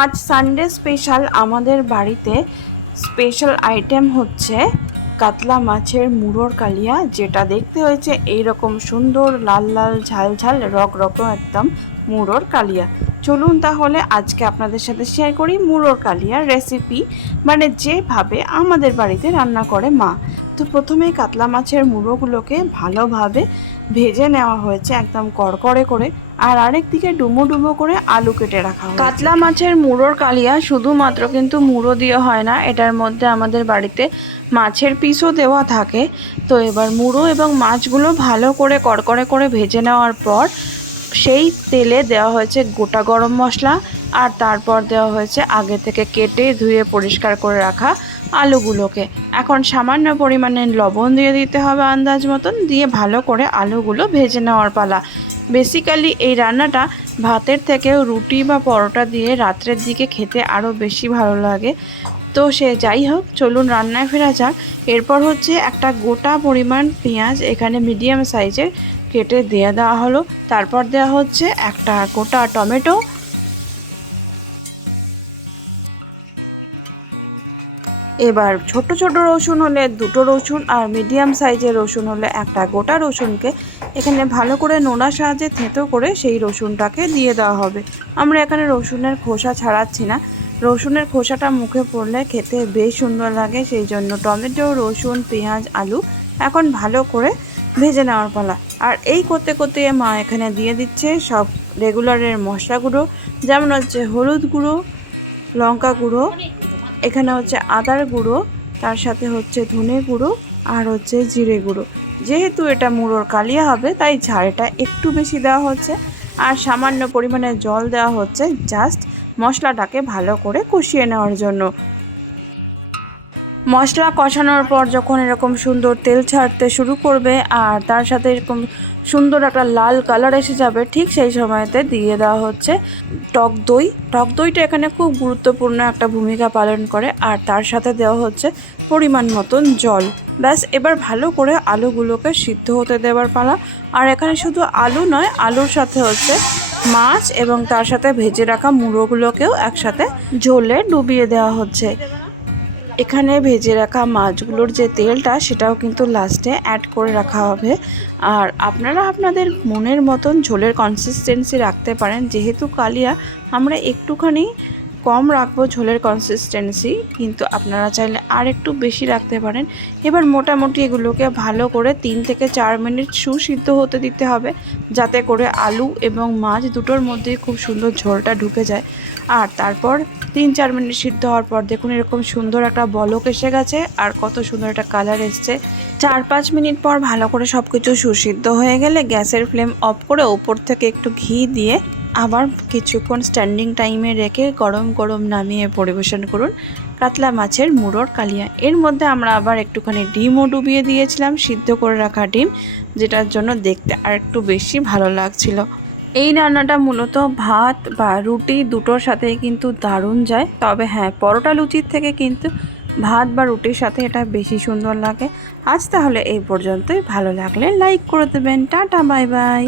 আজ Sunday special আমাদের বাড়িতে স্পেশাল আইটেম হচ্ছে কাতলা মাছের মুড়োর কালিয়া, যেটা দেখতে হয়েছে এইরকম সুন্দর লাল লাল ঝাল ঝাল রক রকম একদম মুড়োর কালিয়া। চলুন তাহলে আজকে আপনাদের সাথে শেয়ার করি মুড়োর কালিয়ার রেসিপি, মানে যেভাবে আমাদের বাড়িতে রান্না করে মা। তো প্রথমে কাতলা মাছের মুড়োগুলোকে ভালোভাবে ভেজে নেওয়া হয়েছে একদম কড়কড়ে করে, আর আরেক দিকে ডুমো ডুমো করে আলু কেটে রাখা হয়। কাতলা মাছের মুড়োর কালিয়া শুধুমাত্র কিন্তু মুড়ো দিয়ে হয় না, এটার মধ্যে আমাদের বাড়িতে মাছের পিসও দেওয়া থাকে। তো এবার মুড়ো এবং মাছগুলো ভালো করে কড়কড়ে করে ভেজে নেওয়ার পর সেই তেলে দেওয়া হয়েছে গোটা গরম মশলা, আর তারপর দেওয়া হয়েছে আগে থেকে কেটে ধুয়ে পরিষ্কার করে রাখা আলুগুলোকে। এখন সামান্য পরিমাণে লবণ দিয়ে দিতে হবে আন্দাজ মতন, দিয়ে ভালো করে আলুগুলো ভেজে নেওয়ার পালা। বেসিক্যালি এই রান্নাটা ভাতের থেকেও রুটি বা পরোটা দিয়ে রাত্রের দিকে খেতে আরও বেশি ভালো লাগে। তো সে যাই হোক, চলুন রান্নায় ফেরা যাক। এরপর হচ্ছে একটা গোটা পরিমাণ পেঁয়াজ এখানে মিডিয়াম সাইজের কেটে দিয়ে দেওয়া হলো। তারপর দেওয়া হচ্ছে একটা গোটা টমেটো, এবার ছোট ছোট রসুন হলে দুটো রসুন, আর মিডিয়াম সাইজের রসুন হলে একটা গোটা রসুনকে এখানে ভালো করে নোড়ার সাহায্যে থেঁতো করে সেই রসুনটাকে দিয়ে দেওয়া হবে। আমরা এখানে রসুনের খোসা ছাড়াচ্ছি না, রসুনের খোসাটা মুখে পড়লে খেতে বেশ সুন্দর লাগে, সেই জন্য টমেটো, রসুন, পেঁয়াজ, আলু এখন ভালো করে ভেজে নেওয়ার পালা। আর এই করতে করতে মা এখানে দিয়ে দিচ্ছে সব রেগুলারের মশলাগুলো, যেমন হচ্ছে হলুদ গুঁড়ো, লঙ্কা গুঁড়ো, এখানে হচ্ছে আদার গুঁড়ো, তার সাথে হচ্ছে ধনে গুঁড়ো, আর হচ্ছে জিরে গুঁড়ো। যেহেতু এটা মুড়োর কালিয়া হবে তাই ঝালটা একটু বেশি দেওয়া হচ্ছে, আর সামান্য পরিমাণে জল দেওয়া হচ্ছে জাস্ট মশলাটাকে ভালো করে কষিয়ে নেওয়ার জন্য। মশলা কষানোর পর যখন এরকম সুন্দর তেল ছাড়তে শুরু করবে আর তার সাথে এরকম সুন্দর একটা লাল কালার এসে যাবে, ঠিক সেই সময়তে দিয়ে দেওয়া হচ্ছে টক দই। টক দইটা এখানে খুব গুরুত্বপূর্ণ একটা ভূমিকা পালন করে, আর তার সাথে দেওয়া হচ্ছে পরিমাণ মতন জল। ব্যাস, এবার ভালো করে আলুগুলোকে সিদ্ধ হতে দেওয়ার পালা। আর এখানে শুধু আলু নয়, আলুর সাথে হচ্ছে মাছ এবং তার সাথে ভেজে রাখা মুড়োগুলোকেও একসাথে ঝোলে ডুবিয়ে দেওয়া হচ্ছে। এখানে ভেজে রাখা মাছগুলোর যে তেলটা সেটাও কিন্তু লাস্টে অ্যাড করে রাখা হবে। আর আপনারা আপনাদের মনের মতন ঝোলের কনসিস্টেন্সি রাখতে পারেন, যেহেতু কালিয়া আমরা একটুখানি কম রাখবো ঝোলের কনসিস্টেন্সি, কিন্তু আপনারা চাইলে আর একটু বেশি রাখতে পারেন। এবার মোটামুটি এগুলোকে ভালো করে 3 থেকে 4 মিনিট সুসিদ্ধ হতে দিতে হবে, যাতে করে আলু এবং মাছ দুটোর মধ্যে খুব সুন্দর ঝোলটা ঢুকে যায়। আর তারপর 3-4 মিনিট সিদ্ধ হওয়ার পর দেখুন এরকম সুন্দর একটা বলক এসে গেছে, আর কত সুন্দর একটা কালার এসছে। 4-5 মিনিট পর ভালো করে সব কিছু সুসিদ্ধ হয়ে গেলে গ্যাসের ফ্লেম অফ করে ওপর থেকে একটু ঘি দিয়ে আবার কিছুক্ষণ স্ট্যান্ডিং টাইমে রেখে গরম গরম নামিয়ে পরিবেশন করুন কাতলা মাছের মুড়োর কালিয়া। এর মধ্যে আমরা আবার একটুখানি ডিমও ডুবিয়ে দিয়েছিলাম, সিদ্ধ করে রাখা ডিম, যেটার জন্য দেখতে আর একটু বেশি ভালো লাগছিল। এই রান্নাটা মূলত ভাত বা রুটি দুটোর সাথেই কিন্তু দারুণ যায়, তবে হ্যাঁ, পরোটা লুচির থেকে কিন্তু ভাত বা রুটির সাথে এটা বেশি সুন্দর লাগে। আজ তাহলে এই পর্যন্তই, ভালো লাগলে লাইক করে দেবেন। Tata, bye bye.